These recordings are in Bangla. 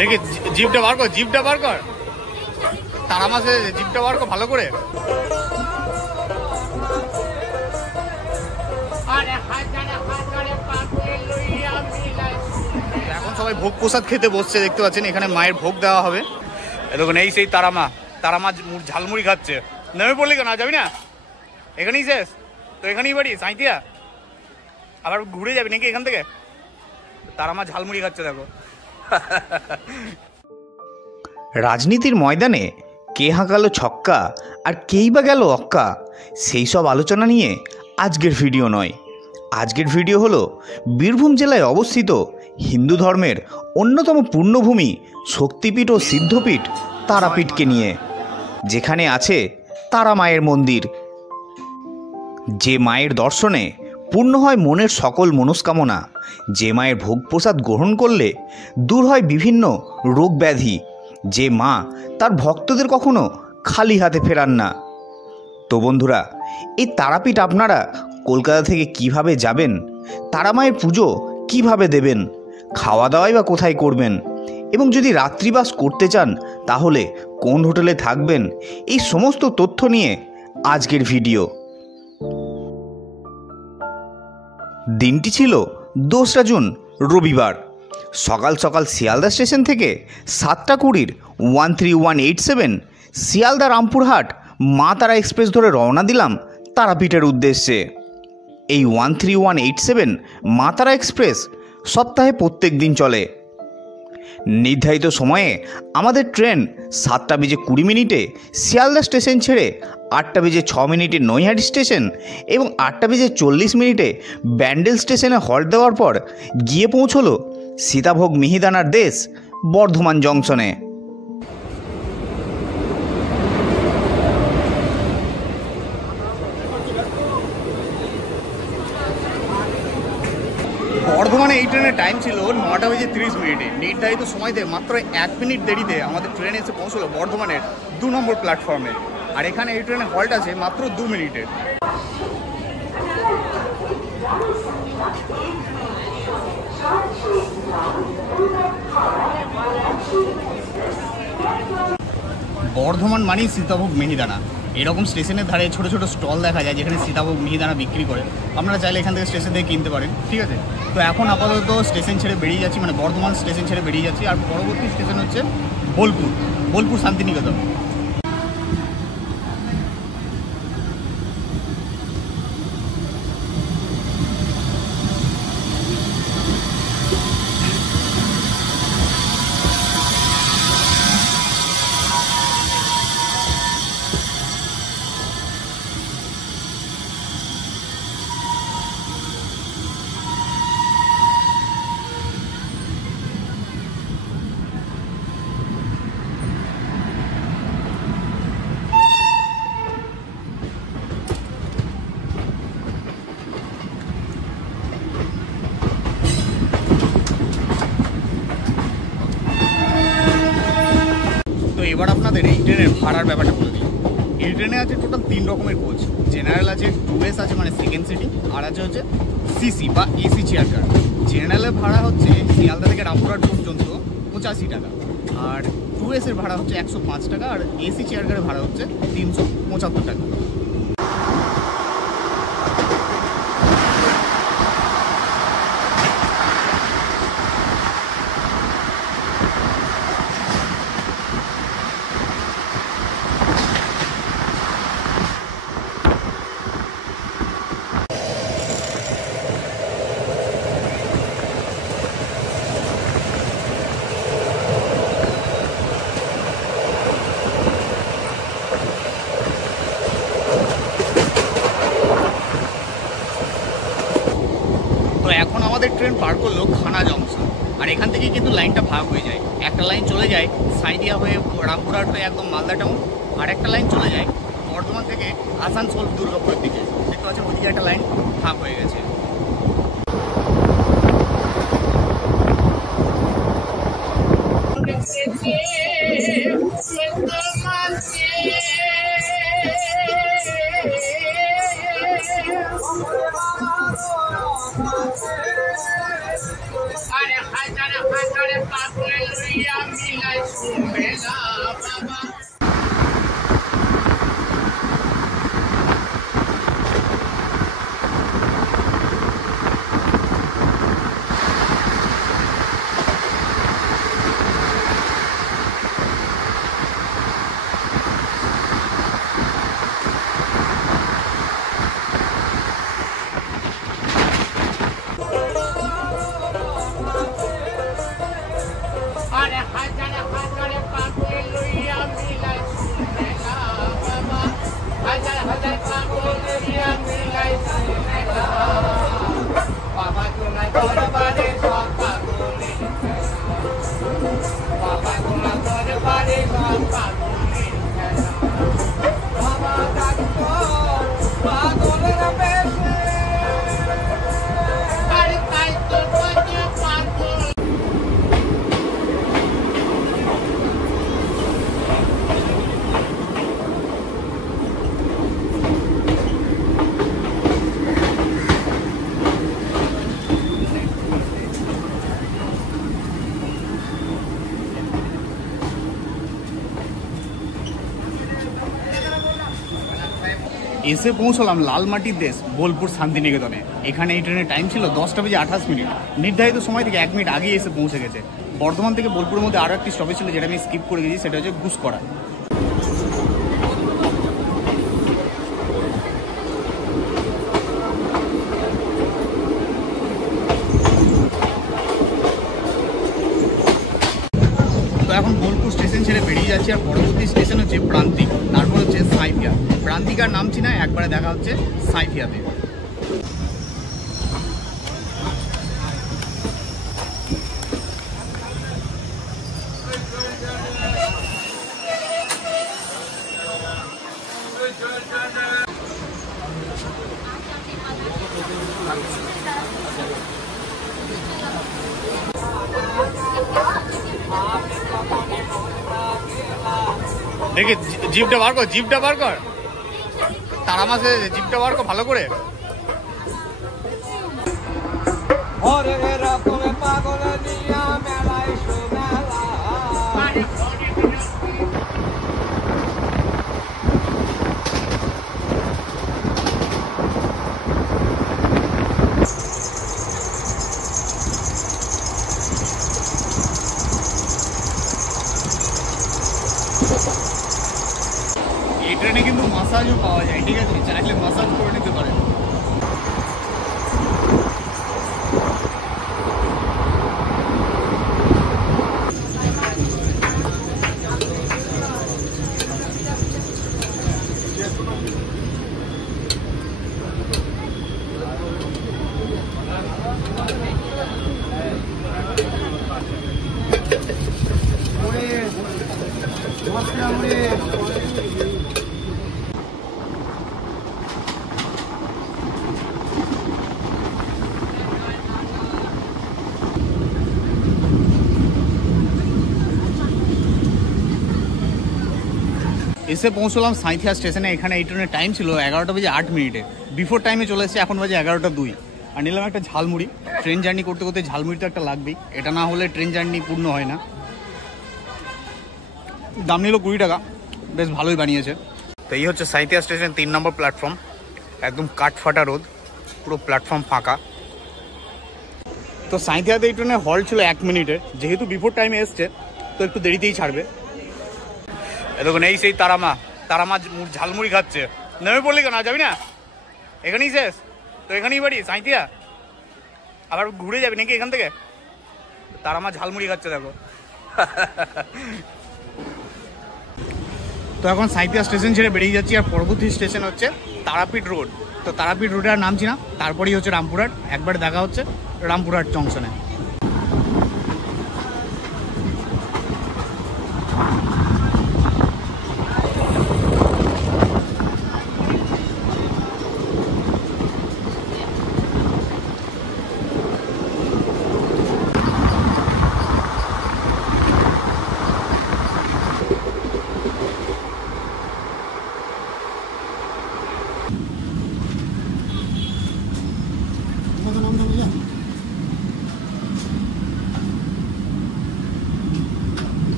দেখি জিপটা বার কর, জিপটা বার কর, তারা মাসে জিপটা বার কর ভালো করে। এখন সবাই ভোগ প্রসাদ খেতে বসছে, দেখতে পাচ্ছেন এখানে মায়ের ভোগ দেওয়া হবে। দেখুন এই সেই তারামা, তারামা ঝালমুড়ি খাচ্ছে। নেমে পড়লি কেন, যাবি না? এখানেই শেষ তো, এখানেই বাড়ি সাঁইতিয়া, আবার ঘুরে যাবি নাকি এখান থেকে? তারামা ঝালমুড়ি খাচ্ছে দেখো। রাজনীতির ময়দানে কে হাঁকালো ছক্কা আর কেই বা গেল অক্কা, সেই সব আলোচনা নিয়ে আজকের ভিডিও নয়। আজকের ভিডিও হলো বীরভূম জেলায় অবস্থিত হিন্দু ধর্মের অন্যতম পূর্ণভূমি শক্তিপীঠ ও সিদ্ধপীঠ তারাপীঠকে নিয়ে, যেখানে আছে তারা মায়ের মন্দির। যে মায়ের দর্শনে পূর্ণ হয় মনের সকল মনস্কামনা, যে মায়ের ভোগ প্রসাদ গ্রহণ করলে দূর হয় বিভিন্ন রোগ ব্যাধি, যে মা তার ভক্তদের কখনো খালি হাতে ফেরান না। তো বন্ধুরা, এই তারাপীঠ আপনারা কলকাতা থেকে কিভাবে যাবেন, তারা মায়ের পুজো কিভাবে দেবেন, খাওয়া দাওয়াই বা কোথায় করবেন, এবং যদি রাত্রিবাস করতে চান তাহলে কোন হোটেলে থাকবেন, এই সমস্ত তথ্য নিয়ে আজকের ভিডিও। দিনটি ছিল 2রা জুন রবিবার। সকাল সকাল শিয়ালদা স্টেশন থেকে 7:20 13187 শিয়ালদা রামপুরহাট মা তারা এক্সপ্রেস ধরে রওনা দিলাম তারাপীঠের উদ্দেশ্যে। এই 13187 মা তারা এক্সপ্রেস সপ্তাহে প্রত্যেক দিন চলে। নির্ধারিত সময়ে আমাদের ট্রেন 7:20 শিয়ালদা স্টেশন ছেড়ে 8:06 নৈহাটি স্টেশন এবং 8:40 ব্যান্ডেল স্টেশনে হল্ট দেওয়ার পর গিয়ে পৌঁছলো সীতাভোগ মিহিদানার দেশ বর্ধমান জংশনে। বর্ধমানে এই ট্রেনের টাইম ছিল 9:30। নির্ধারিত সময়তে মাত্র 1 মিনিট দেরিতে আমাদের ট্রেন এসে পৌঁছলো বর্ধমানের 2 নম্বর প্ল্যাটফর্মে। আর এখানে এই ট্রেনে হল্ট আছে মাত্র 2 মিনিটের। বর্ধমান মানেই সীতাভোগ মিহিদানা। এরকম স্টেশনের ধারে ছোট ছোট স্টল দেখা যায় যেখানে সীতাভোগ মিহিদানা বিক্রি করে। আপনারা চাইলে এখান থেকে স্টেশন থেকে কিনতে পারেন, ঠিক আছে। তো এখন আপাতত স্টেশন ছেড়ে বেরিয়ে যাচ্ছি, মানে বর্ধমান স্টেশন ছেড়ে বেরিয়ে যাচ্ছি। আর পরবর্তী স্টেশন হচ্ছে বোলপুর শান্তিনিকেতন। এবার আপনাদের এই ট্রেনের ভাড়ার ব্যাপারটা বলে দিই। এই ট্রেনে আছে টোটাল 3 রকমের কোচ। জেনারেল আছে, 2S আছে মানে সেকেন্ড সিটিং, আর আছে হচ্ছে সিসি বা এসি চেয়ার কার। জেনারেলের ভাড়া হচ্ছে শিয়ালদা থেকে রামপুরহাট পর্যন্ত 85 টাকা, আর 2S এর ভাড়া হচ্ছে 105 টাকা, আর এসি চেয়ার কারের ভাড়া হচ্ছে 375 টাকা। এখন আমাদের ট্রেন পার করলো খানা জংশন, আর এখান থেকে কিন্তু লাইনটা ভাগ হয়ে যায়। একটা লাইন চলে যায় সাইদিয়া হয়ে রামপুরহাট হয়ে একদম মালদা টাউন, আর একটা লাইন চলে যায় বর্ধমান থেকে আসানসোল দুর্গাপুরের দিকে। দেখতে পাচ্ছেন ওদিকে একটা লাইন ভাগ হয়ে গেছে। এসে পৌঁছলাম লালমাটির দেশ বোলপুর শান্তিনিকেতনে। এখানে এই ট্রেনের টাইম ছিল 10:28। নির্ধারিত সময় থেকে 1 মিনিট আগেই এসে পৌঁছে গেছে। বর্ধমান থেকে বোলপুরের মধ্যে আরও একটি স্টপেজ ছিল যেটা আমি স্কিপ করে গেছি, সেটা হচ্ছে গুসকরা। তো এখন বোলপুর স্টেশন ছেড়ে বেরিয়ে যাচ্ছি, আর পরবর্তী স্টেশন হচ্ছে প্রান্তিক, তারপর হচ্ছে সাঁইথিয়া। প্রান্তিক আর নামছি না, একবারে দেখা হচ্ছে সাঁইথিয়াতে। দেখে জিপটা বার কর, জিপটা বার কর, তারা মাসে জিপটা বার কর ভালো করে। এই ট্রেনে কিন্তু মাসাজও পাওয়া যায়, ঠিক আছে, চাইলে মাসাজ করে নিতে পারেন। এসে পৌঁছলাম সাঁইথিয়া স্টেশনে। এখানে এই ট্রেনের টাইম ছিল 11:08। বিফোর টাইমে চলে এসেছে, এখন বাজে 11:02। আর নিলাম একটা ঝালমুড়ি। ট্রেন জার্নি করতে করতে ঝালমুড়ি তো একটা লাগবেই, এটা না হলে ট্রেন জার্নি পূর্ণ হয় না। দাম নিল 20 টাকা, বেশ ভালোই বানিয়েছে। তো এই হচ্ছে সাঁইথিয়া স্টেশন 3 নম্বর প্ল্যাটফর্ম। একদম কাঠফাটা রোদ, পুরো প্ল্যাটফর্ম ফাঁকা। তো সাঁইথিয়াতে এই ট্রেনের হল্ট ছিল 1 মিনিটের, যেহেতু বিফোর টাইমে এসছে তো একটু দেরিতেই ছাড়বে। দেখুন এই সেই তারামা ঝালমুড়ি খাচ্ছে। নেমে পড়লি কেন, যাবি না? এখানেই শেষ তো, এখানেই বাড়ি সাঁইথিয়া, আবার ঘুরে যাবি নাকি এখান থেকে? তারামা ঝালমুড়ি খাচ্ছে দেখো। তো এখন সাঁইথিয়া স্টেশন ছেড়ে বেরিয়ে যাচ্ছি, আর পরবর্তী স্টেশন হচ্ছে তারাপীঠ রোড। তো তারাপীঠ রোডে আর নামছি না, তারপরেই হচ্ছে রামপুরহাট। একবার দেখা হচ্ছে রামপুরহাট জংশনে।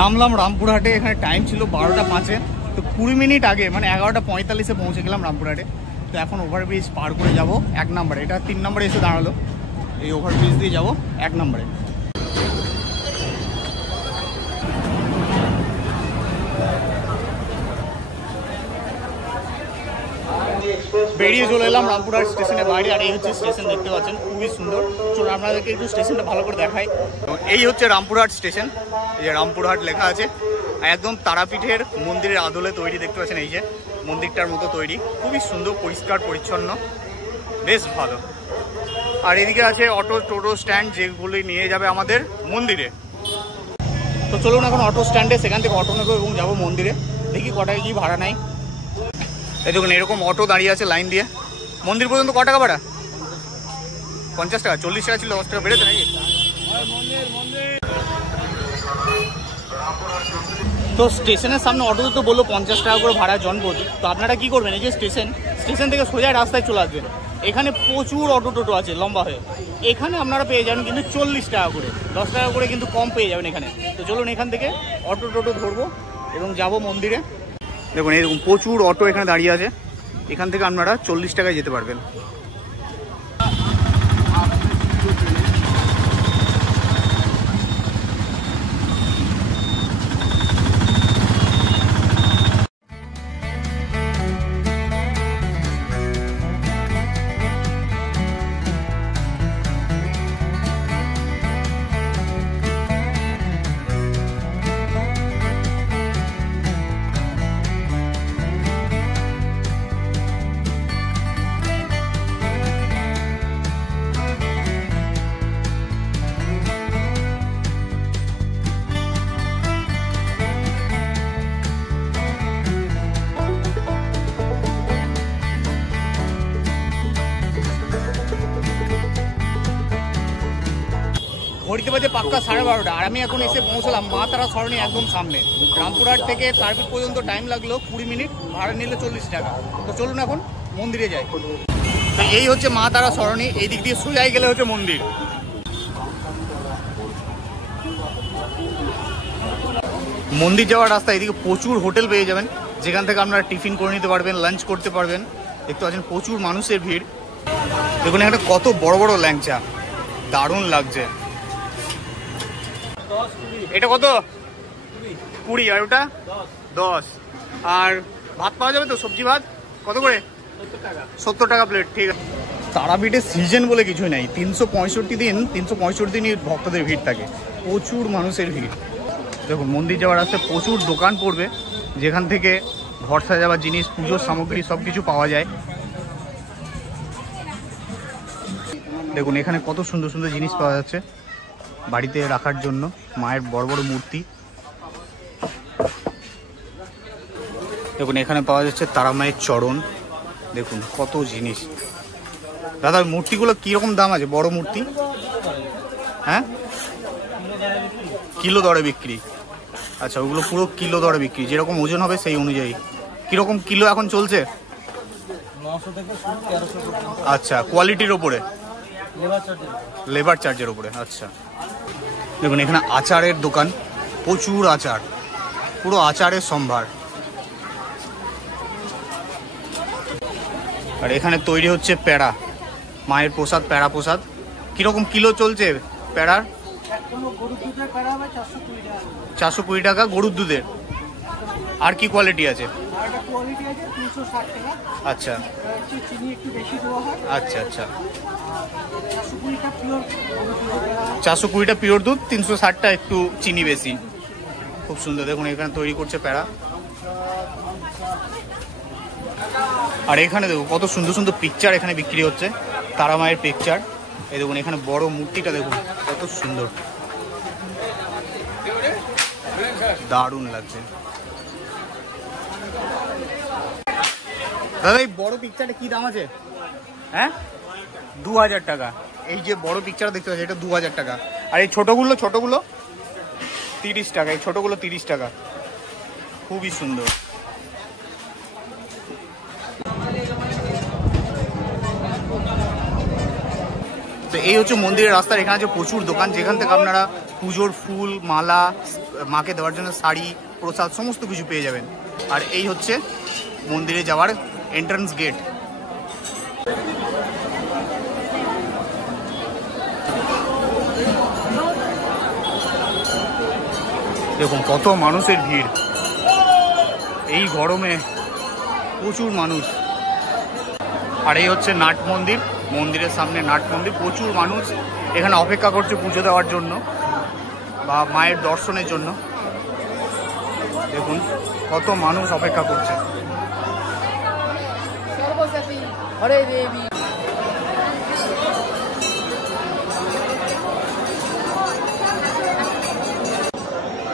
নামলাম রামপুরহাটে। এখানে টাইম ছিল 12:05। তো 20 মিনিট আগে মানে 11:45-এ পৌঁছে গেলাম রামপুরহাটে। তো এখন ওভারব্রিজ পার করে যাব 1 নম্বরে। এটা 3 নম্বরে এসে দাঁড়ালো, এই ওভারব্রিজ দিয়ে যাব 1 নম্বরে। বেরিয়ে চলে এলাম রামপুরহাট স্টেশনের বাইরে। আর এই হচ্ছে স্টেশন, দেখতে পাচ্ছেন খুবই সুন্দর। চলো আপনাদেরকে একটু স্টেশনটা ভালো করে দেখাই। এই হচ্ছে রামপুরহাট স্টেশন, এই যে রামপুরহাট লেখা আছে, একদম তারাপীঠের মন্দিরের আদলে তৈরি, দেখতে পাচ্ছেন এই যে। মন্দিরটার মতো তৈরি, খুবই সুন্দর, পরিষ্কার পরিচ্ছন্ন, বেশ ভালো। আর এদিকে আছে অটো টোটো স্ট্যান্ড, যেগুলি নিয়ে যাবে আমাদের মন্দিরে। তো চলুন এখন অটো স্ট্যান্ডে, সেখান থেকে অটো নেবো এবং যাবো মন্দিরে। দেখি কটায় কি ভাড়া নেয়। এই দেখুন এরকম অটো দাঁড়িয়ে আছে লাইন দিয়ে। মন্দির পর্যন্ত ক টাকা ভাড়া? 50 টাকা। 40 টাকা ছিল, 10 টাকা বেড়েছে নাকি? তো স্টেশনের সামনে অটোতে তো বললো 50 টাকা করে ভাড়া জন প্রতি। তো আপনারা কি করবেন, এই যে স্টেশন থেকে সোজা রাস্তায় চলে আসবেন। এখানে প্রচুর অটো টোটো আছে লম্বা হয়ে, এখানে আপনারা পেয়ে যাবেন কিন্তু 40 টাকা করে, 10 টাকা করে কিন্তু কম পেয়ে যাবেন এখানে। তো চলুন এখান থেকে অটো টোটো ধরবো এবং যাব মন্দিরে। দেখুন এরকম প্রচুর অটো এখানে দাঁড়িয়ে আছে, এখান থেকে আপনারা 40 টাকায় যেতে পারবেন। ঘড়িতে বাজে পাক্কা 12:30, আর আমি এখন এসে পৌঁছলাম মা তারা সরণি একদম সামনে। রামপুরহাট থেকে তারপর পর্যন্ত টাইম লাগলো 20 মিনিট, ভাড়া নিলে 40 টাকা। তো চলুন এখন মন্দিরে যাই। তো এই হচ্ছে মা তারা সরণি, এই দিক দিয়ে সোজাই গেলে হচ্ছে মন্দির। মন্দির যাওয়ার রাস্তা এদিকে প্রচুর হোটেল পেয়ে যাবেন, যেখান থেকে আপনারা টিফিন করে নিতে পারবেন, লাঞ্চ করতে পারবেন। দেখতে পাচ্ছেন প্রচুর মানুষের ভিড়। দেখুন এখানে কত বড় বড় ল্যাংচা, দারুণ লাগছে। এটা কত? 20। আর ওটা 10। আর ভাত পাওয়া যাবে তো? সবজি ভাত কত করে? 70 টাকা প্লেট। ঠিক আছে। তারাপীঠের সিজন বলে কিছুই নাই, 365 দিনই ভক্তদের ভিড় থাকে, প্রচুর মানুষের ভিড়। দেখুন মন্দির যাওয়ার রাস্তায় প্রচুর দোকান পড়বে, যেখান থেকে ঘর সাজাবার জিনিস, পুজোর সামগ্রী সব কিছু পাওয়া যায়। দেখুন এখানে কত সুন্দর সুন্দর জিনিস পাওয়া যাচ্ছে বাড়িতে রাখার জন্য, মায়ের বড় বড় মূর্তি। দেখুন এখানে পাওয়া যাচ্ছে তারা মায়ের চরণ। দেখুন কত জিনিস। দাদা মূর্তিগুলো কিরকম দাম আছে? বড় মূর্তি হ্যাঁ কিলো দরে বিক্রি? আচ্ছা ওগুলো পুরো কিলো দরে বিক্রি, যেরকম ওজন হবে সেই অনুযায়ী। কিরকম কিলো এখন চলছে? 900 থেকে 1300। আচ্ছা কোয়ালিটির ওপরে, লেবার চার্জের ওপরে। আচ্ছা দেখুন এখানে আচারের দোকান, প্রচুর আচার, পুরো আচারের সম্ভার। আর এখানে তৈরি হচ্ছে প্যাড়া, মায়ের প্রসাদ, প্যাড়া প্রসাদ। কিরকম কিলো চলছে প্যাড়ার? 420 টাকা গরুর দুধের। আর কি কোয়ালিটি আছে? আচ্ছা আচ্ছা আচ্ছা। 420টা পিওর দুধ, 360টা একটু চিনি বেশি। খুব সুন্দর। দেখুন এখানে তৈরি করছে প্যাড়া। আর এখানে দেখুন কত সুন্দর সুন্দর পিকচার এখানে বিক্রি হচ্ছে, তারা মায়ের পিকচার। এই দেখুন এখানে বড় মূর্তিটা দেখুন কত সুন্দর, দারুণ লাগছে। দাদা এই বড় পিকচারটা কি দাম আছে? হ্যাঁ 2000 টাকা। এই যে বড় পিকচার দেখতে পাচ্ছি এটা 2000 টাকা। আর এই ছোটগুলো 30 টাকা। এই ছোটগুলো 30 টাকা। খুবই সুন্দর। তো এই হচ্ছে মন্দিরের রাস্তার, এখানে আছে প্রচুর দোকান, যেখান থেকে আপনারা পুজোর ফুল, মালা, মাকে দেওয়ার জন্য শাড়ি, প্রসাদ সমস্ত কিছু পেয়ে যাবেন। আর এই হচ্ছে মন্দিরে যাওয়ার এন্ট্রান্স গেট। দেখুন কত মানুষের ভিড়, এই গরমে প্রচুর মানুষ। আর এই হচ্ছে নাট মন্দির, মন্দিরের সামনে নাট মন্দির। প্রচুর মানুষ এখানে অপেক্ষা করছে পুজো দেওয়ার জন্য বা মায়ের দর্শনের জন্য। দেখুন কত মানুষ অপেক্ষা করছে। अरे देवी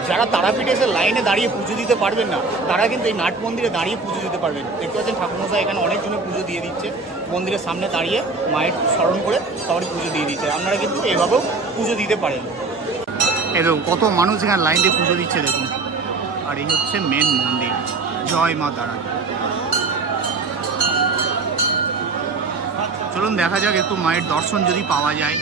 যারা তারাপীঠে এসে লাইনে দাঁড়িয়ে পুজো দিতে পারবেন না তারা কিন্তু এই নাট মন্দিরে দাঁড়িয়ে পুজো দিতে পারবেন। দেখতে পাচ্ছেন ঠাকুরমশাই এখানে অনেকজনে পুজো দিয়ে দিচ্ছে, মন্দিরের সামনে দাঁড়িয়ে মায়ের স্মরণ করে সবারই পুজো দিয়ে দিচ্ছে। আপনারা কিন্তু এভাবেও পুজো দিতে পারেন। এই দেখুন কত মানুষ এখানে লাইন দিয়ে পুজো দিচ্ছে দেখুন। আর এই হচ্ছে মেন মন্দির। জয় মা তারা। চলুন দেখা যাক একটু মায়ের দর্শন যদি পাওয়া যায়।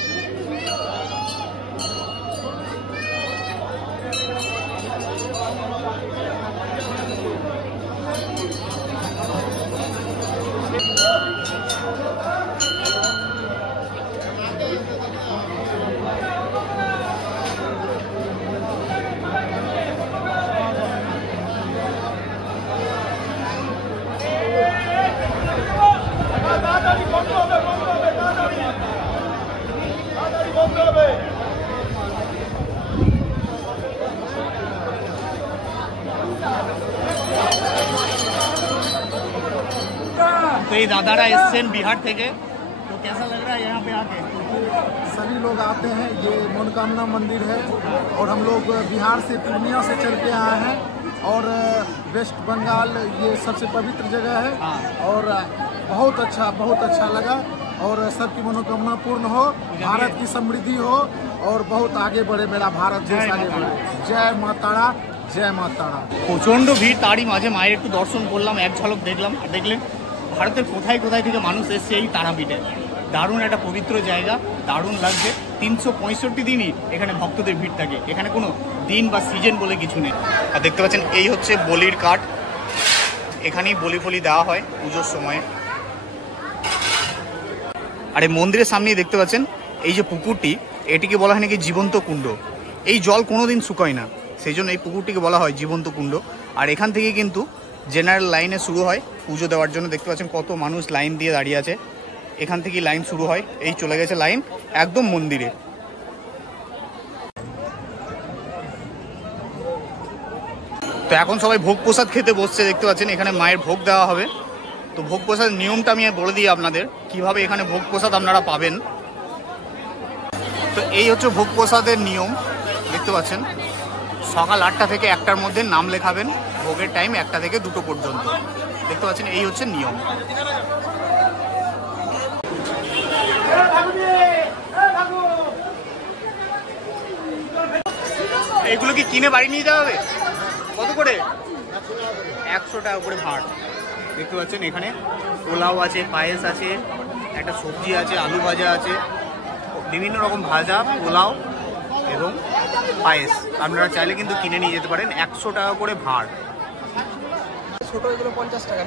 तो ये दादारा एसएन बिहार थे तो कैसा लग रहा है यहाँ पे आके? सभी लोग आते हैं। ये मनोकामना मंदिर है और हम लोग बिहार से पूर्णिया से चल के आए हैं और वेस्ट बंगाल ये सबसे पवित्र जगह है। और बहुत अच्छा लगा और सबकी मनोकामना पूर्ण हो, भारत की समृद्धि हो और बहुत आगे बढ़े मेरा भारत देश आगे बढ़े। जय मां तारा, जय मां तारा। প্রচন্ড ভিড়, তারই মাঝে মায়ের একটু দর্শন করলাম, এক ঝলক দেখলাম। আর দেখলেন ভারতের কোথায় কোথায় থেকে মানুষ এসছে এই তারাপীঠে। দারুণ একটা পবিত্র জায়গা, দারুণ লাগছে। 365 দিনই এখানে ভক্তদের ভিড় থাকে, এখানে কোনো দিন বা সিজন বলে কিছু নেই। আর দেখতে পাচ্ছেন এই হচ্ছে বলির কাঠ, এখানেই বলি ফলি দেওয়া হয় পুজোর সময়। আর এই মন্দিরের সামনেই দেখতে পাচ্ছেন এই যে পুকুরটি, এটিকে বলা হয় নাকি জীবন্ত কুণ্ড। এই জল কোনোদিন শুকায় না, সেই জন্য এই পুকুরটিকে বলা হয় জীবন্ত কুণ্ড। আর এখান থেকে কিন্তু জেনারেল লাইনে শুরু হয় পুজো দেওয়ার জন্য। দেখতে পাচ্ছেন কত মানুষ লাইন দিয়ে দাঁড়িয়ে আছে, এখান থেকেই লাইন শুরু হয়। এই চলে গেছে লাইন একদম মন্দিরে। তো এখন সবাই ভোগ প্রসাদ খেতে বসছে, দেখতে পাচ্ছেন এখানে মায়ের ভোগ দেওয়া হবে। তো ভোগ প্রসাদের নিয়মটা আমি বলে দিই আপনাদের, কিভাবে এখানে ভোগ প্রসাদ আপনারা পাবেন। তো এই হচ্ছে ভোগ প্রসাদের নিয়ম, দেখতে পাচ্ছেন সকাল 8টা থেকে 1টার মধ্যে নাম লেখাবেন, ভোগের টাইম 1টা থেকে 2টো পর্যন্ত। দেখতে পাচ্ছেন এই হচ্ছে নিয়ম। এইগুলো কি কিনে বাড়ি নিয়ে যাওয়া হবে? কত করে? 100 টাকা করে ভাড়। দেখতে পাচ্ছেন এখানে পোলাও আছে, পায়েস আছে, একটা সবজি আছে, আলু ভাজা আছে, বিভিন্ন রকম ভাজা, পোলাও এবং পায়েস। আপনারা চাইলে কিন্তু কিনে নিয়ে যেতে পারেন। 100 টাকা করে ভাড়। ছোট এগুলো 50 টাকা।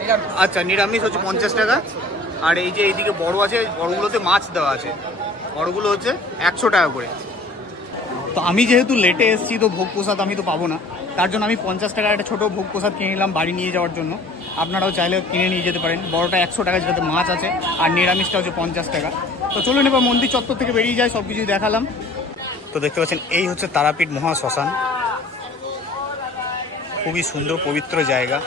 আচ্ছা, নিরামিষ হচ্ছে 50 টাকা। আর এই যে এইদিকে বড় আছে, বড়গুলোতে মাছ দেওয়া আছে, বড়গুলো হচ্ছে 100 টাকা করে। তো আমি যেহেতু লেটে এসেছি তো ভোগ প্রসাদ আমি তো পাবো না, তার জন্য আমি 50 টাকার একটা ছোটো ভোগ প্রসাদ কিনে নিলাম বাড়ি নিয়ে যাওয়ার জন্য। আপনারাও চাইলে কিনে নিয়ে যেতে পারেন। বড়টা 100 টাকা, যেটাতে মাছ আছে, আর নিরামিষটা হচ্ছে 50 টাকা। তো চলুন এবার মন্দির চত্বর থেকে বেরিয়ে যায়, সব কিছুই দেখালাম। তো দেখতে পাচ্ছেন এই হচ্ছে তারাপীঠ মহা শ্মশান, খুবই সুন্দর পবিত্র জায়গা।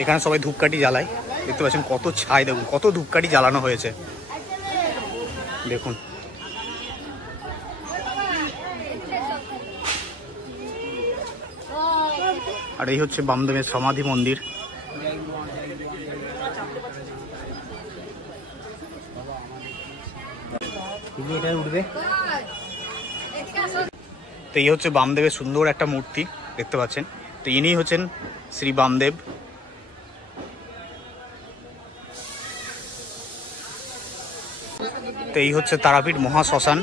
এখানে সবাই ধূপকাঠি জ্বালায়, দেখতে পাচ্ছেন কত ছাই, দেখুন কত ধূপকাঠি জ্বালানো হয়েছে দেখুন। আর এই হচ্ছে বামদেবের সমাধি মন্দির। তো এই হচ্ছে বামদেবের সুন্দর একটা মূর্তি, দেখতে পাচ্ছেন। তো ইনি হচ্ছেন শ্রী বামদেব। তো এই হচ্ছে তারাপীঠ মহা শ্মশান,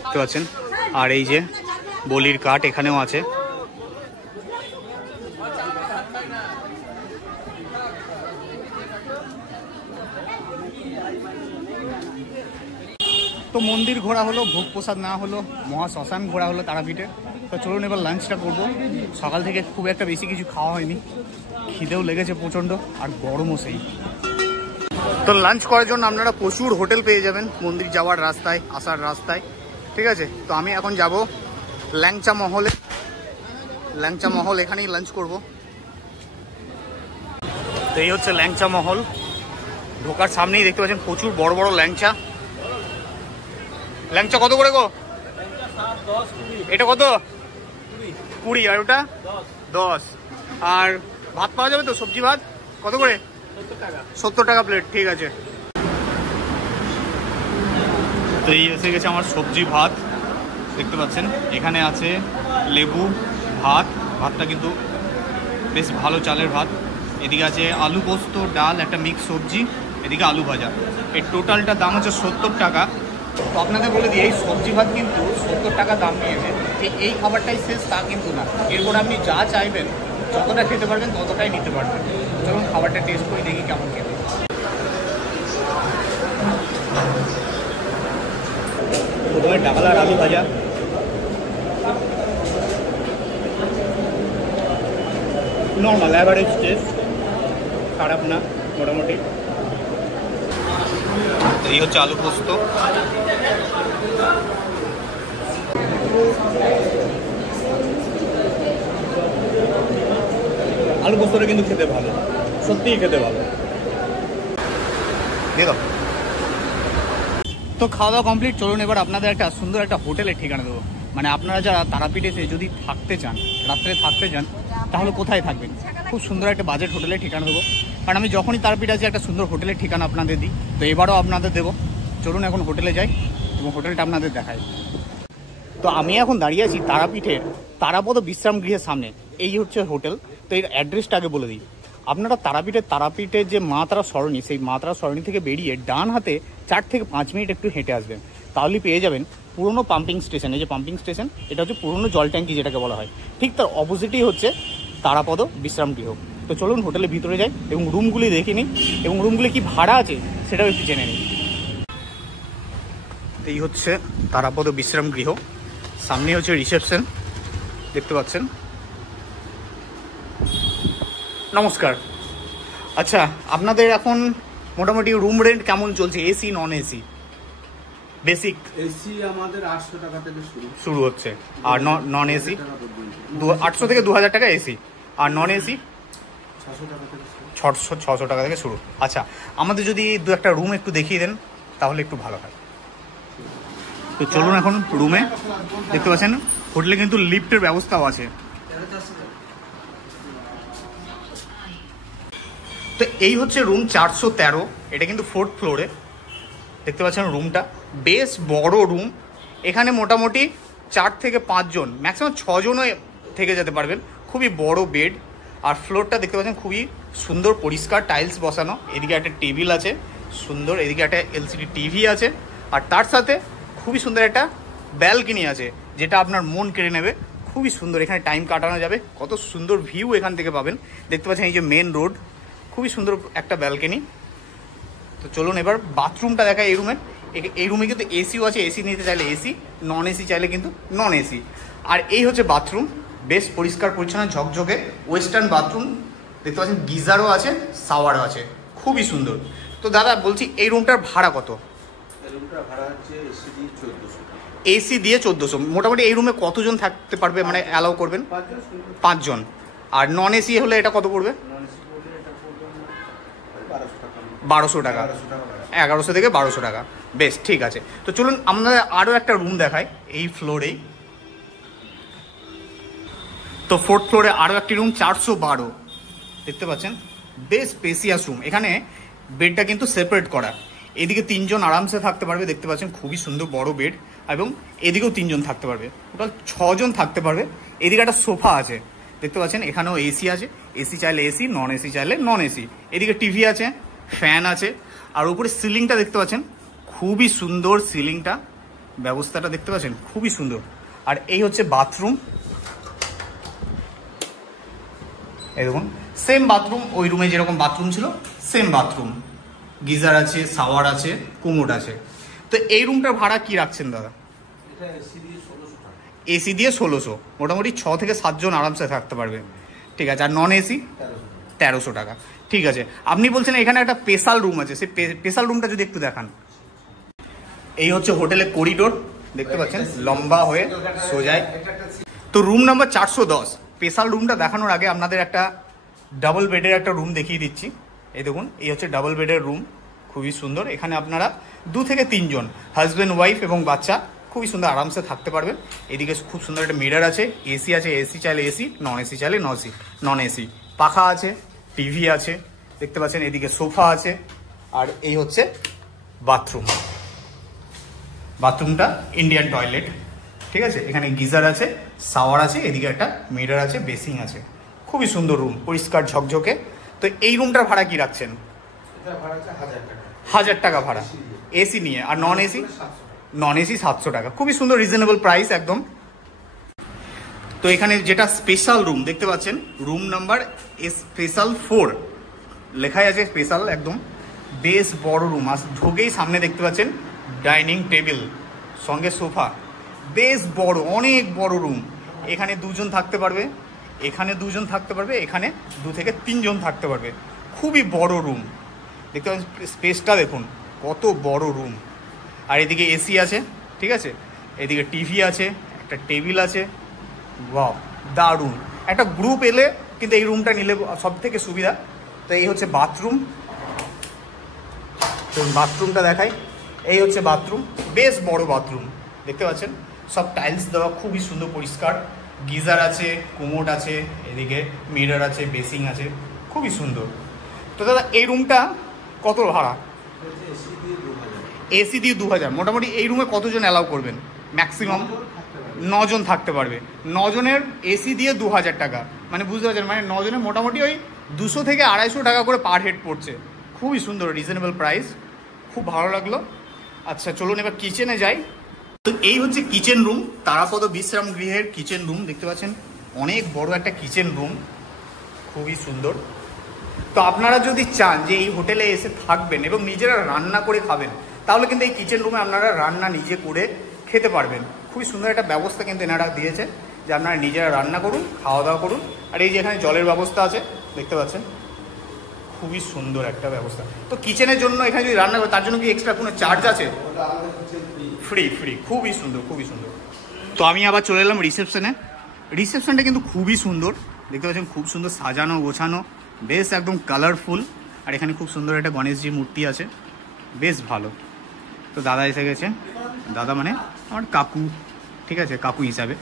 দেখতে পাচ্ছেন। আর এই যে বলির কাঠ এখানেও আছে। তো মন্দির ঘোরা হলো, ভোগ প্রসাদ না হলো, মহা শ্মশান ঘোরা হলো তারাপীঠে। তো চলুন এবার লাঞ্চটা করবো। সকাল থেকে খুব একটা বেশি কিছু খাওয়া হয়নি, খিদেও লেগেছে প্রচণ্ড, আর গরমও সেই। তো লাঞ্চ করার জন্য আপনারা প্রচুর হোটেল পেয়ে যাবেন মন্দির যাওয়ার রাস্তায়, আসার রাস্তায়, ঠিক আছে। তো আমি এখন যাব ল্যাংচা মহলে। ল্যাংচা মহল, এখানেই লাঞ্চ করব। তো এই হচ্ছে ল্যাংচা মহল। ঢোকার সামনেই দেখতে পাচ্ছেন প্রচুর বড় বড় ল্যাংচা। ল্যাংচা কত করে গো? এটা কত? 20। আর ওটা 10। আর ভাত পাওয়া যাবে তো? সবজি ভাত কত করে? 70 টাকা প্লেট। ঠিক আছে। তো এই এসে গেছে আমার সবজি ভাত, দেখতে পাচ্ছেন। এখানে আছে লেবু, ভাতটা কিন্তু বেশ ভালো চালের ভাত। এদিকে আছে আলু পোস্ত, ডাল, একটা মিক্স সবজি, এদিকে আলু ভাজা। এই টোটালটার দাম হচ্ছে 70 টাকা। তো আপনাদের বলে দিই, এই সবজি ভাত কিন্তু 70 টাকা দাম নিয়েছে। যে এই খাবারটাই শেষ তা কিন্তু না, এরপর আপনি যা চাইবেন, যতটা খেতে পারবেন ততটাই নিতে পারবেন। চলুন খাবারটা টেস্ট করে দেখি কেমন খেতে। প্রথমে ডাল আর আলু ভাজা। নর্মাল অ্যাভারেজ টেস্ট, খারাপ না, মোটামুটি। এই হচ্ছে আলু পোস্ত। আলু পোস্তটা কিন্তু খেতে ভালো, সত্যিই খেতে ভালো। দিয়ে দাও। তো খাওয়া দাওয়া কমপ্লিট। চলুন এবার আপনাদের একটা সুন্দর একটা হোটেলের ঠিকানা দেবো। মানে আপনারা যারা তারাপীঠে এসে যদি থাকতে চান, রাত্রে থাকতে চান, তাহলে কোথায় থাকবেন? খুব সুন্দর একটা বাজেট হোটেলের ঠিকানা দেবো। কারণ আমি যখনই তারাপীঠ আছি একটা সুন্দর হোটেলের ঠিকানা আপনাদের দিই, তো এবারও আপনাদের দেবো। চলুন এখন হোটেলে যাই এবং হোটেলটা আপনাদের দেখাই। তো আমি এখন দাঁড়িয়ে আছি তারাপীঠের তারাপদ বিশ্রাম গৃহের সামনে। এই হচ্ছে হোটেল। তো এর অ্যাড্রেসটা আগে বলে দিই। আপনারা তারাপীঠের যে মা তারা সরণি, সেই মা তারা সরণি থেকে বেরিয়ে ডান হাতে 4 থেকে 5 মিনিট একটু হেঁটে আসবেন, তাহলেই পেয়ে যাবেন পুরনো পাম্পিং স্টেশন। এই যে পাম্পিং স্টেশন, এটা হচ্ছে পুরনো জল ট্যাঙ্কি যেটাকে বলা হয়, ঠিক তার অপোজিটেই হচ্ছে তারাপদ বিশ্রাম গৃহ। তো চলুন হোটেলের ভিতরে যাই এবং রুমগুলি দেখে নিই এবং রুমগুলি কি ভাড়া আছে সেটাও একটু জেনে নিই। এই হচ্ছে তারাপদ বিশ্রাম গৃহ। সামনে হচ্ছে রিসেপশন, দেখতে পাচ্ছেন। নমস্কার। আচ্ছা, আপনাদের এখন মোটামুটি রুম রেন্ট কেমন চলছে? AC, non AC? Basic AC আমাদের 800 টাকা থেকে শুরু হচ্ছে, আর নন এসি 800 থেকে 2000 টাকা এসি, আর নন এসি 600 টাকা থেকে শুরু। আচ্ছা, আমাদের যদি দু একটা রুম একটু দেখিয়ে দেন তাহলে একটু ভালো হয়। তো চলুন এখন রুমে। দেখতে পাচ্ছেন হোটেলে কিন্তু লিফটের ব্যবস্থাও আছে। তো এই হচ্ছে রুম 413। এটা কিন্তু 4th ফ্লোরে। দেখতে পাচ্ছেন রুমটা বেশ বড় রুম। এখানে মোটামুটি 4 থেকে 5 জন, ম্যাক্সিমাম 6 জনও থেকে যেতে পারবেন। খুবই বড় বেড। আর ফ্লোরটা দেখতে পাচ্ছেন খুবই সুন্দর পরিষ্কার, টাইলস বসানো। এদিকে একটা টেবিল আছে সুন্দর, এদিকে একটা এলসিডি টিভি আছে, আর তার সাথে খুবই সুন্দর একটা ব্যালকনি আছে যেটা আপনার মন কেড়ে নেবে। খুবই সুন্দর, এখানে টাইম কাটানো যাবে। কত সুন্দর ভিউ এখান থেকে পাবেন। দেখতে পাচ্ছেন এই যে মেন রোড, খুবই সুন্দর একটা ব্যালকনি। তো চলুন এবার বাথরুমটা দেখায় এই রুমের। এই রুমে কিন্তু এসিও আছে, এসি নিতে চাইলে এসি, নন এসি চাইলে কিন্তু নন এসি। আর এই হচ্ছে বাথরুম, বেশ পরিষ্কার পরিচ্ছন্ন ঝকঝকে ওয়েস্টার্ন বাথরুম। দেখতে পাচ্ছেন গিজারও আছে, শাওয়ারও আছে, খুবই সুন্দর। তো দাদা বলছি, এই রুমটার ভাড়া কত? রুমটা ভাড়া হচ্ছে এসি দিয়ে 1400 টাকা। এসি দিয়ে 1400। মোটামুটি এই রুমে কতজন থাকতে পারবে, মানে অ্যালাউ করবেন? 5 জন। আর নন এসি হলে এটা কত পড়বে? 1200 টাকা। 1100 থেকে 1200 টাকা। বেশ, ঠিক আছে। তো চলুন আমরা আরও একটা রুম দেখাই এই ফ্লোরেই। তো 4th ফ্লোরে আরও একটি রুম 412। দেখতে পাচ্ছেন বেশ স্পেসিয়াস রুম। এখানে বেডটা কিন্তু সেপারেট করা। এদিকে 3 জন আরামসে থাকতে পারবে, দেখতে পাচ্ছেন খুবই সুন্দর বড় বেড। এবং এদিকেও 3 জন থাকতে পারবে, টোটাল 6 জন থাকতে পারবে। এদিকে একটা সোফা আছে, দেখতে পাচ্ছেন। এখানেও এসি আছে, এসি চাইলে এসি, নন এসি চাইলে নন এসি। এদিকে টিভি আছে, ফ্যান আছে, আর উপরে সিলিংটা দেখতে পাচ্ছেন খুবই সুন্দর। সিলিংটা ব্যবস্থাটা দেখতে পাচ্ছেন খুবই সুন্দর। আর এই হচ্ছে বাথরুম, এই দেখুন সেম বাথরুম, ওই রুমে যেরকম বাথরুম ছিল সেম বাথরুম। গিজার আছে, শাওয়ার আছে, কোমোড আছে। তো এই রুমটার ভাড়া কি রাখছেন দাদা? এটা এসি দিয়ে 1600 টাকা। এসি দিয়ে 1600, মোটামুটি 6 থেকে 7 জন আরামসে থাকতে পারবে। ঠিক আছে। আর নন এসি 1300 টাকা। ঠিক আছে। আপনি বলছেন এখানে একটা স্পেশাল রুম আছে, সেই স্পেশাল রুমটা যদি একটু দেখান। এই হচ্ছে হোটেলের করিডোর, দেখতে পাচ্ছেন লম্বা হয়ে সোজায়। তো রুম নাম্বার 410। স্পেশাল রুমটা দেখানোর আগে আপনাদের একটা ডাবল বেডের একটা রুম দেখিয়ে দিচ্ছি। এই দেখুন, এই হচ্ছে ডাবল বেডের রুম, খুবই সুন্দর। এখানে আপনারা 2 থেকে 3 জন হাজব্যান্ড ওয়াইফ এবং বাচ্চা খুবই সুন্দর আরামসে থাকতে পারবেন। এদিকে খুব সুন্দর একটা মিরর আছে, এসি আছে, এসি চাইলে এসি, নন এসি চাইলে নন এসি, পাখা আছে, টিভি আছে দেখতে পাচ্ছেন, এদিকে সোফা আছে। আর এই হচ্ছে বাথরুমটা ইন্ডিয়ান টয়লেট, ঠিক আছে। এখানে গিজার আছে, শাওয়ার আছে, এদিকে একটা মিরর আছে, বেসিং আছে, খুবই সুন্দর রুম, পরিষ্কার ঝকঝকে। তো এই রুমটার ভাড়া কি রাখছেন? এটা ভাড়া হচ্ছে 1000 টাকা। 1000 টাকা ভাড়া এসি নিয়ে, আর নন এসি? নন এসি 700 টাকা, খুবই সুন্দর রিজনেবল প্রাইস একদম। তো এখানে যেটা স্পেশাল রুম দেখতে পাচ্ছেন, রুম নাম্বার স্পেশাল 4 লেখাই আছে, স্পেশাল একদম, বেশ বড় রুম। আর ঢোকেই সামনে দেখতে পাচ্ছেন ডাইনিং টেবিল সঙ্গে সোফা, বেশ বড়, অনেক বড় রুম। এখানে 2 জন থাকতে পারবে, এখানে 2 জন থাকতে পারবে, এখানে 2 থেকে 3 জন থাকতে পারবে, খুবই বড় রুম দেখতে পাচ্ছেন। স্পেসটা দেখুন কত বড় রুম। আর এদিকে এসি আছে, ঠিক আছে, এদিকে টিভি আছে, একটা টেবিল আছে, বাহ দারুণ। একটা গ্রুপ এলে কিন্তু এই রুমটা নিলে সব থেকে সুবিধা। তো এই হচ্ছে বাথরুম, তো বাথরুমটা দেখাই, এই হচ্ছে বাথরুম, বেশ বড় বাথরুম দেখতে পাচ্ছেন, সব টাইলস দেওয়া, খুবই সুন্দর পরিষ্কার, গিজার আছে, কোমোড আছে, এদিকে মিরর আছে, বেসিং আছে, খুবই সুন্দর। তো দাদা এই রুমটা কত ভাড়া? এসি দিয়ে 2000। মোটামুটি এই রুমে কতজন অ্যালাউ করবেন? ম্যাক্সিমাম 9 জন থাকতে পারবে। 9 জনের এসি দিয়ে 2000 টাকা, মানে বুঝতে পারছেন, মানে 9 জনের মোটামুটি ওই 200 থেকে 250 টাকা করে পার হেড পড়ছে, খুবই সুন্দর রিজনেবল প্রাইস, খুব ভালো লাগলো। আচ্ছা চলুন এবার কিচেনে যাই। তো এই হচ্ছে কিচেন রুম, তারাপদ বিশ্রাম গৃহের কিচেন রুম দেখতে পাচ্ছেন, অনেক বড় একটা কিচেন রুম, খুবই সুন্দর। তো আপনারা যদি চান যে এই হোটেলে এসে থাকবেন এবং নিজেরা রান্না করে খাবেন, তাহলে কিন্তু এই কিচেন রুমে আপনারা রান্না নিজে করে খেতে পারবেন। খুবই সুন্দর একটা ব্যবস্থা কিন্তু এনারা দিয়েছে যে আপনারা নিজেরা রান্না করুন, খাওয়া দাওয়া করুন। আর এই যে এখানে জলের ব্যবস্থা আছে দেখতে পাচ্ছেন, খুবই সুন্দর একটা ব্যবস্থা। তো কিচেনের জন্য এখানে যদি রান্না করে তার জন্য কি এক্সট্রা কোনো চার্জ আছে? ফ্রি, খুবই সুন্দর, খুবই সুন্দর। তো আমি আবার চলে এলাম রিসেপশনে। রিসেপশনটা কিন্তু খুবই সুন্দর দেখতে পাচ্ছেন, খুব সুন্দর সাজানো গোছানো, বেশ একদম কালারফুল। আর এখানে খুব সুন্দর একটা গণেশজির মূর্তি আছে, বেশ ভালো। তো দাদা এসে গেছে, দাদা মানে আমার কাকু, ঠিক আছে, কাকু হিসাবে।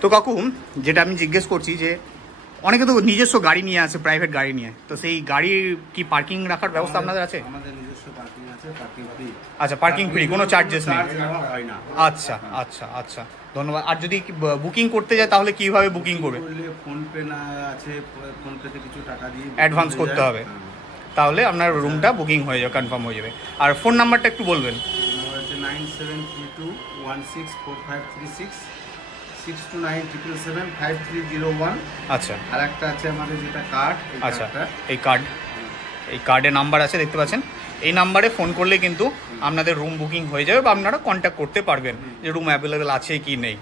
তো কাকু, যেটা আমি জিজ্ঞেস করছি যে অনেকে তো নিজস্ব গাড়ি নিয়ে আসে, প্রাইভেট গাড়ি নিয়ে, তো সেই গাড়ির কি পার্কিং রাখার ব্যবস্থা আপনাদের আছে? আমাদের নিজস্ব পার্কিং আছে, পার্কিং ফ্রি। আচ্ছা, পার্কিং ফ্রি, কোনো চার্জেস নেই? চার্জ নেওয়া হয় না। আচ্ছা আচ্ছা আচ্ছা, ধন্যবাদ। আর যদি বুকিং করতে যায় তাহলে কিভাবে বুকিং করবে? ফোন পে না আছে, ফোন পেতে কিছু টাকা দিয়ে অ্যাডভান্স করতে হবে, তাহলে আপনার রুমটা বুকিং হয়ে যাবে, কনফার্ম হয়ে যাবে। আর ফোন নাম্বারটা একটু বলবেন? 9732164536 6297775301। আচ্ছা, আর একটা আছে আমাদের যেটা কার্ড। আচ্ছা, এই কার্ডে নাম্বার আছে দেখতে পাচ্ছেন, এই নাম্বারে ফোন করলে কিন্তু আপনাদের রুম বুকিং হয়ে যাবে বা আপনারা কন্ট্যাক্ট করতে পারবেন যে রুম অ্যাভেলেবেল আছে কি নেই।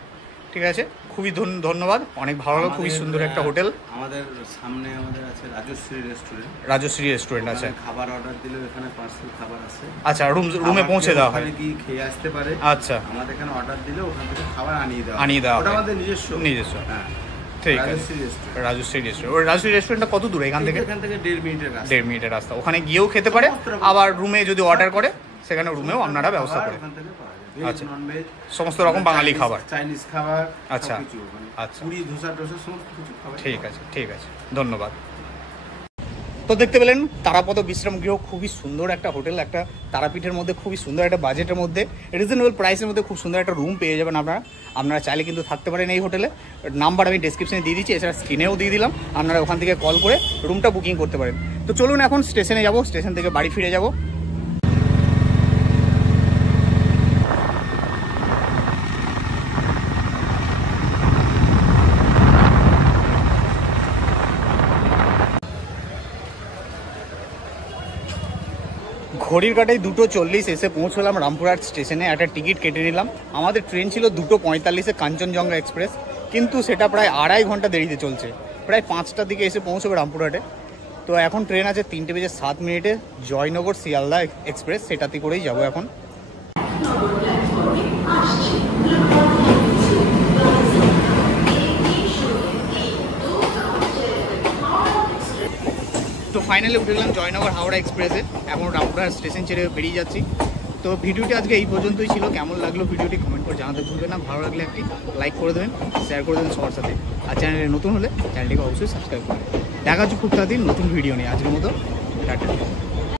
ঠিক আছে, খুবই ধন্যবাদ, অনেক ভালো লাগলো, খুবই সুন্দর একটা হোটেল। আমাদের সামনে আমাদের আছে রাজশ্রী রেস্টুরেন্ট। রাজশ্রী রেস্টুরেন্ট আছে, খাবার অর্ডার দিলে এখানে পার্সেল খাবার আছে। আচ্ছা, রুমে পৌঁছে দেওয়া হয়? ওখানে কি খেয়ে আসতে পারে। আচ্ছা, আমাদের এখানে অর্ডার দিলে ওখান থেকে খাবার আনিয়ে দেওয়া ওটা আমাদের নিজস্ব। হ্যাঁ, ঠিক আছে। রাজশ্রী রেস্টুরেন্ট, ওই রাজশ্রী রেস্টুরেন্টটা কত দূর এখান থেকে? 1.5 মিনিটের রাস্তা। 1.5 মিনিটের রাস্তা, ওখানে গিয়েও খেতে পারে, আবার রুমে যদি অর্ডার করে সেখানে রুমেও আপনারা ব্যবস্থা করে। আচ্ছা, সমস্ত রকম বাঙালি খাবার, চাইনিজ খাবার, আচ্ছা আচ্ছা, পুরি ধোসা সমস্ত কিছু খাবার। ঠিক আছে, ঠিক আছে, ধন্যবাদ। তো দেখতে পেলেন তারাপদ বিশ্রাম গৃহ, খুবই সুন্দর একটা হোটেল, একটা তারাপীঠের মধ্যে খুবই সুন্দর একটা বাজেটের মধ্যে, রিজনেবল প্রাইসের মধ্যে খুব সুন্দর একটা রুম পেয়ে যাবেন আপনারা চাইলে কিন্তু থাকতে পারেন এই হোটেলে। নাম্বার আমি ডেসক্রিপশনে দিয়ে দিচ্ছি, এছাড়া স্ক্রিনেও দিয়ে দিলাম, আপনারা ওখান থেকে কল করে রুমটা বুকিং করতে পারেন। তো চলুন এখন স্টেশনে যাব, স্টেশন থেকে বাড়ি ফিরে যাব। ঘড়ির কাটায় 2:40 এসে পৌঁছলাম রামপুরহাট স্টেশনে। একটা টিকিট কেটে নিলাম। আমাদের ট্রেন ছিল 2:45-এ কাঞ্চনজঙ্ঘা এক্সপ্রেস, কিন্তু সেটা প্রায় 2.5 ঘন্টা দেরিতে চলছে, প্রায় 5টার দিকে এসে পৌঁছবে রামপুরহাটে। তো এখন ট্রেন আছে 3:07 জয়নগর শিয়ালদা এক্সপ্রেস, সেটাতে করেই যাবো এখন। তো ফাইনালি উঠে গেলাম জয়নগর হাওড়া এক্সপ্রেসে। এখন রামপুরহাট স্টেশন ছেড়ে বেরিয়ে যাচ্ছি। তো ভিডিওটি আজকে এই পর্যন্তই ছিল। কেমন লাগলো ভিডিওটি কমেন্ট করে জানাতে ভুলবেন না। ভালো লাগলে একটি লাইক করে দেবেন, শেয়ার করে দেবেন সবার সাথে। আর চ্যানেলে নতুন হলে চ্যানেলটিকে অবশ্যই সাবস্ক্রাইব করবেন। দেখা হচ্ছে খুব তাড়াতাড়ি নতুন ভিডিও নিয়ে। আজকের মতো টাটা।